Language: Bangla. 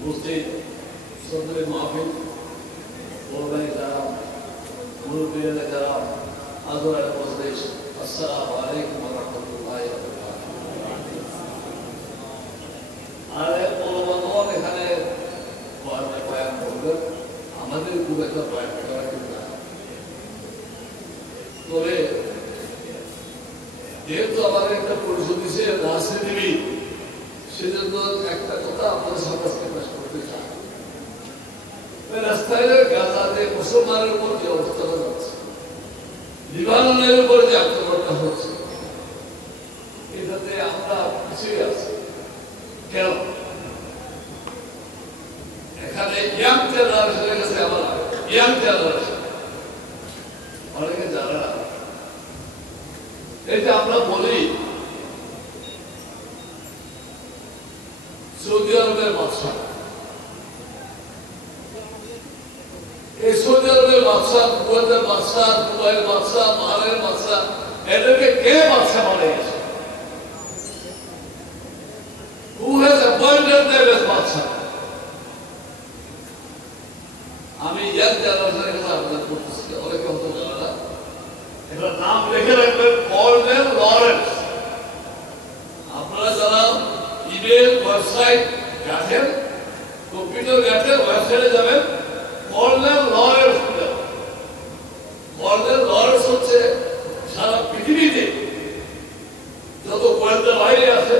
উপস্থিত সদরে মাহফিল ওলামায়ে কেরাম মুরব্বিয়ানে কেরাম আদরের মজলিস আসসালামু আলাইকুম ওয়া রাহমাতুল্লাহি ওয়া বারাকাতুহু। আর ওলামাগণ এখানে বয়ান করবেন, আমাদের খুব একটা বয়ান করা কিন্তু না। তবে যেহেতু আমাদের একটা পরিষদ দিচ্ছে রাজনীতিবিদ, সেজন্য একটা কথা আপনাদের সামনে প্রকাশ করতে চাই। রাস্তায় গাজাতে মুসলমানের উপর যে অবস্থা যাচ্ছে, লিবাননের উপর যে আক্রমণটা হচ্ছে, এটাতে আমরা পিছিয়ে আছি। কেন? এখানে ইয়াং জেনারেশনের কাছে আমার ইয়াং জেনারেশন অনেকে জানে না। এটা আমরা বলি সৌদি আরবের বাদশা, এই সৌদি আরবের বাদশা, কুয়েতের বাদশা, দুবাইয়ের বাদশা, বাহারের বাদশা, এদেরকে কে বাদশা বানিয়েছে? Who has appointed them as বাদশা? আমি ইয়াং জেনারেশনের কাছে আপনাদের করতেছি, অনেকে হয়তো জানে না। এটার নাম লিখে রাখবেন, কর্নেল লরেন্স। আপনারা যারা ইমেল ওয়েবসাইট ঘাটেন, কম্পিউটার ঘাটেন, ওয়েবসাইটে যাবেন, কর্নেল লরেন্স। কর্নেল লরেন্স হচ্ছে সারা পৃথিবীতে যত গোয়েন্দা বাহিনী আছে